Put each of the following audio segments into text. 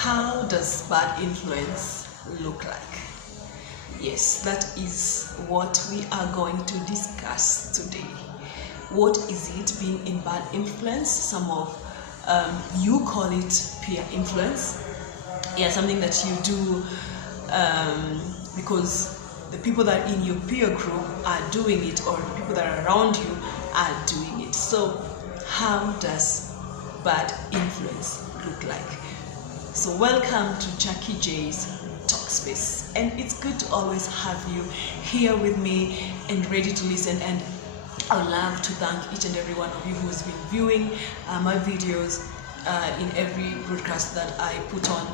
How does bad influence look like? Yes, that is what we are going to discuss today. What is it being in bad influence? Some of you call it peer influence. Yeah, something that you do because the people that are in your peer group are doing it, or the people that are around you are doing it. So how does bad influence look like? So welcome to Jackie J's Talkspace, and it's good to always have you here with me and ready to listen. And I would love to thank each and every one of you who has been viewing my videos in every broadcast that I put on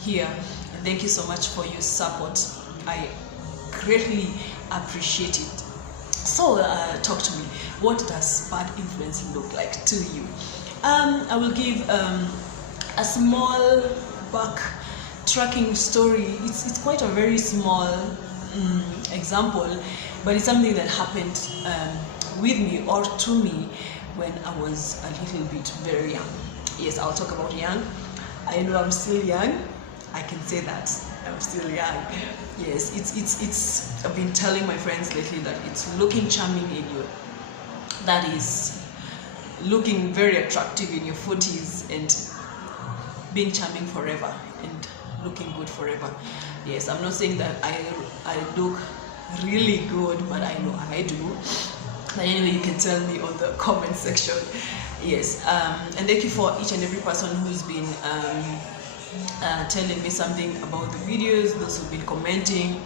here. And thank you so much for your support. I greatly appreciate it. So talk to me. What does bad influence look like to you? I will give a small backtracking story. It's quite a very small example, but it's something that happened with me or to me when I was a little bit very young. Yes, I'll talk about young. I know I'm still young. I can say that I'm still young. Yes, it's I've been telling my friends lately that it's looking charming in you, that is looking very attractive in your 40s and being charming forever and looking good forever. Yes, I'm not saying that I look really good, but I know I do. But anyway, you can tell me on the comment section. Yes, and thank you for each and every person who's been telling me something about the videos, those who've been commenting.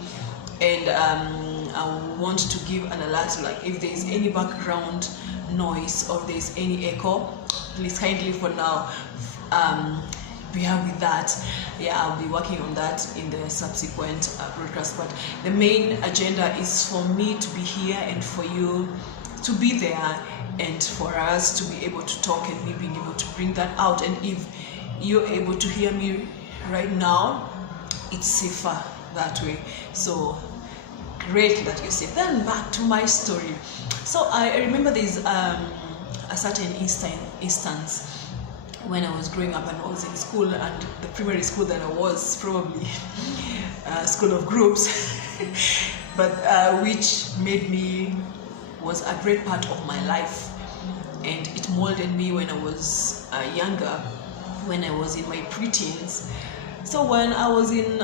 And I want to give an alert, like if there's any background noise or there's any echo, please kindly for now bear with that. Yeah, I'll be working on that in the subsequent broadcast, but the main agenda is for me to be here and for you to be there, and for us to be able to talk and me being able to bring that out. And if you're able to hear me right now, it's safer that way. So great that you're safe. Then back to my story. So I remember there's a certain instance when I was growing up and I was in school, and the primary school that I was, probably school of groups, but which made me, was a great part of my life, and it molded me when I was younger, when I was in my preteens. So when I was in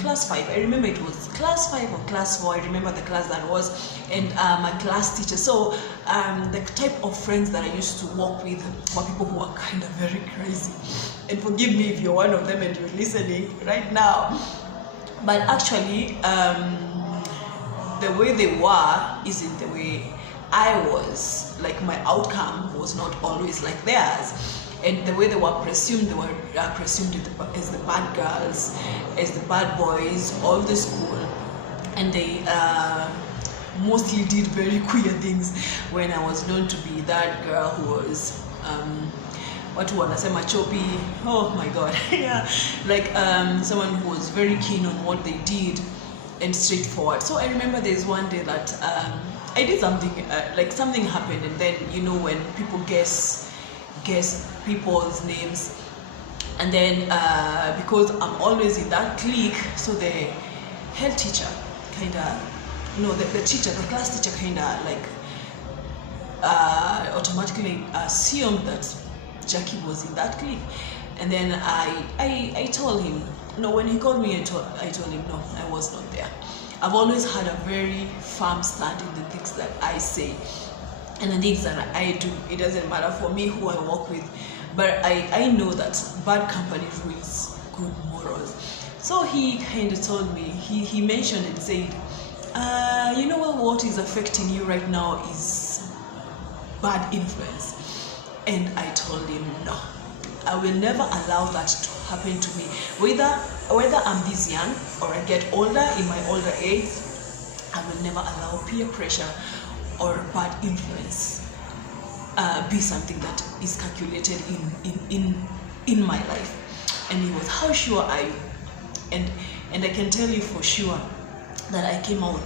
class 5, I remember it was class 5 or class 4, I remember the class that I was, and my class teacher. So the type of friends that I used to walk with were people who are kind of very crazy. And forgive me if you're one of them and you're listening right now. But actually, the way they were isn't the way I was. Like, my outcome was not always like theirs. And the way they were presumed presumed as the bad girls, as the bad boys of the school. And they mostly did very queer things, when I was known to be that girl who was watu wanasema choppy. Oh my god. Yeah, like someone who was very keen on what they did and straightforward. So I remember there's one day that I did something, like something happened, and then, you know, when people guess people's names, and then because I'm always in that clique, so the head teacher kind of, you know, the teacher, the class teacher kind of like automatically assumed that Jackie was in that clique. And then I told him, no, when he called me, I told him, no, I was not there. I've always had a very firm stand in the things that I say and the things that I do. It doesn't matter for me who I work with, but I know that bad company ruins good morals. So he kind of told me, he mentioned and said, you know what is affecting you right now is bad influence. And I told him, no, I will never allow that to happen to me. Whether I'm this young or I get older, in my older age, I will never allow peer pressure or bad influence be something that is calculated in my life. And he was, how sure are you? And I can tell you for sure that I came out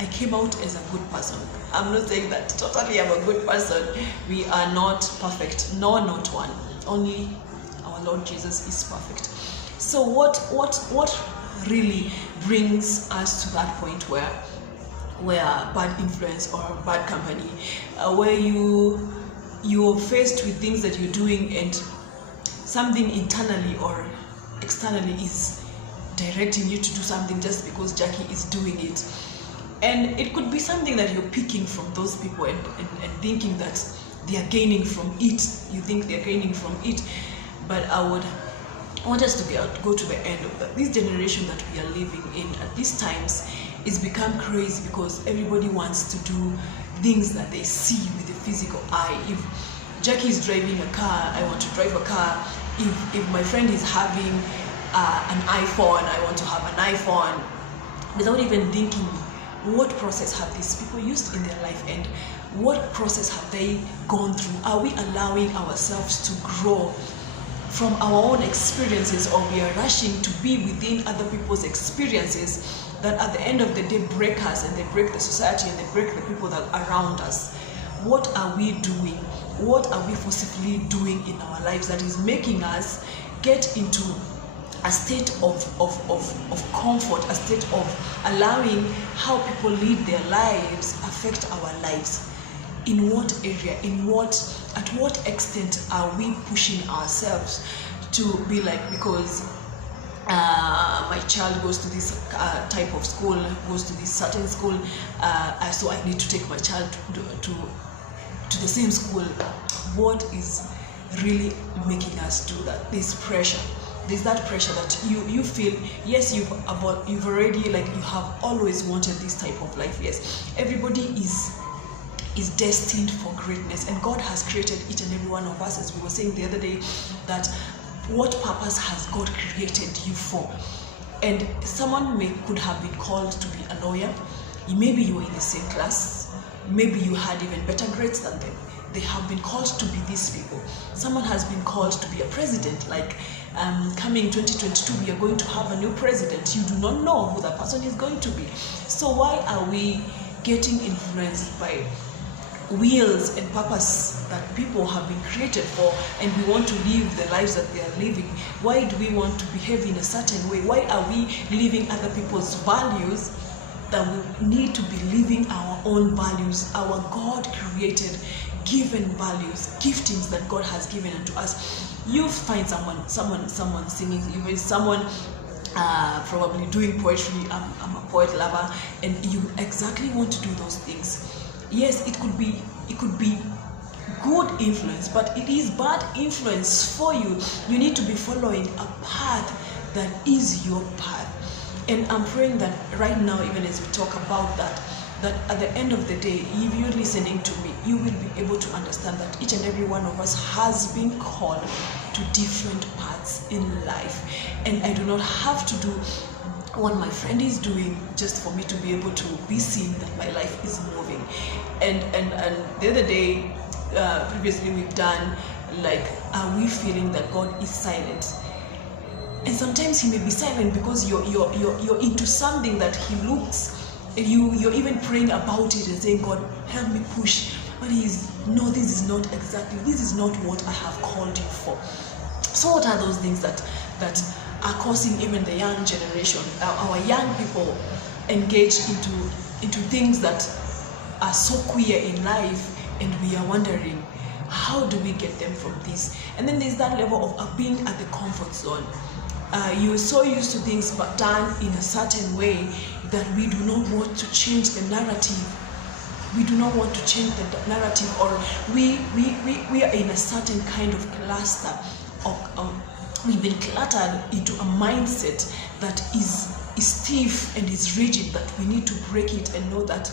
as a good person. I'm not saying that totally I'm a good person. We are not perfect, no, not one. Only our our Lord Jesus is perfect. So what really brings us to that point where bad influence or bad company, where you're faced with things that you're doing and something internally or externally is directing you to do something just because Jackie is doing it, and it could be something that you're picking from those people and thinking that they are gaining from it. You think they're gaining from it, but I want us to go to the end of that. This generation that we are living in at these times is become crazy because everybody wants to do things that they see with the physical eye. If Jackie is driving a car, I want to drive a car. If my friend is having an iPhone, I want to have an iPhone, without even thinking what process have these people used in their life and what process have they gone through. Are we allowing ourselves to grow from our own experiences, or we are rushing to be within other people's experiences that at the end of the day break us, and they break the society, and they break the people that are around us? What are we doing? What are we forcibly doing in our lives that is making us get into a state of comfort, a state of allowing how people lead their lives affect our lives? In what area, at what extent are we pushing ourselves to be like, because my child goes to this type of school, goes to this certain school, so I need to take my child to the same school? What is really making us do that? This pressure. There's that pressure that you feel, yes, you've already, like, you have always wanted this type of life. Yes, everybody is destined for greatness, and God has created each and every one of us, as we were saying the other day, that what purpose has God created you for? And someone could have been called to be a lawyer. Maybe you were in the same class, maybe you had even better grades than them. They have been called to be these people. Someone has been called to be a president, like coming 2022, we are going to have a new president. You do not know who that person is going to be. So why are we getting influenced by wills and purpose that people have been created for, and we want to live the lives that they are living? Why do we want to behave in a certain way? Why are we living other people's values that we need to be living our own values, our God created, given values, giftings that God has given unto us? You find someone singing, even someone probably doing poetry. I'm a poet lover, and you exactly want to do those things. Yes, it could be good influence, but it is bad influence for you. You need to be following a path that is your path. And I'm praying that right now, even as we talk about that at the end of the day, if you're listening to me, you will be able to understand that each and every one of us has been called to different paths in life. And I do not have to do what my friend is doing just for me to be able to be seen that my life is moving. And the other day, previously we've done, like, are we feeling that God is silent? And sometimes he may be silent because you're into something that he looks, and you're even praying about it and saying, God, help me push. But this is not what I have called you for. So what are those things that are causing even the young generation, our young people, engage into things that are so queer in life, and we are wondering, how do we get them from this? And then there's that level of being at the comfort zone. You're so used to things but done in a certain way that we do not want to change the narrative. We do not want to change the narrative, or we are in a certain kind of cluster of we've been cluttered into a mindset that is stiff and is rigid, that we need to break it and know that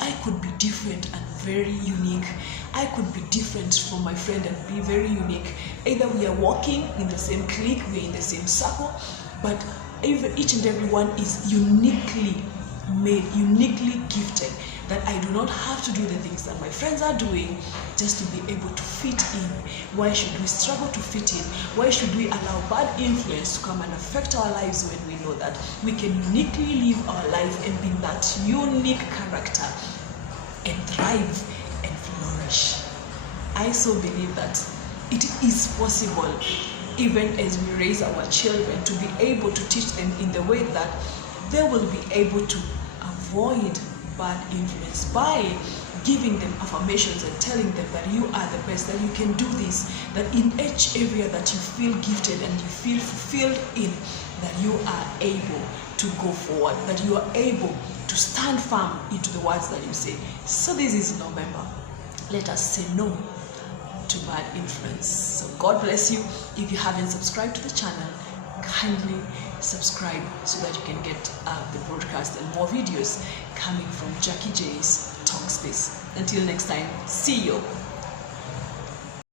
I could be different and very unique. I could be different from my friend and be very unique. Either we are walking in the same clique, we are in the same circle, but each and every one is uniquely made, uniquely gifted, that I do not have to do the things that my friends are doing just to be able to fit in. Why should we struggle to fit in? Why should we allow bad influence to come and affect our lives when we know that we can uniquely live our life and be that unique character and thrive and flourish? I so believe that it is possible, even as we raise our children, to be able to teach them in the way that they will be able to avoid bad influence by giving them affirmations and telling them that you are the best, that you can do this, that in each area that you feel gifted and you feel fulfilled in, that you are able to go forward, that you are able to stand firm into the words that you say. So this is November. Let us say no to bad influence. So God bless you. If you haven't subscribed to the channel, kindly subscribe so that you can get the broadcast and more videos coming from Jackie J's Talkspace. Until next time, see you.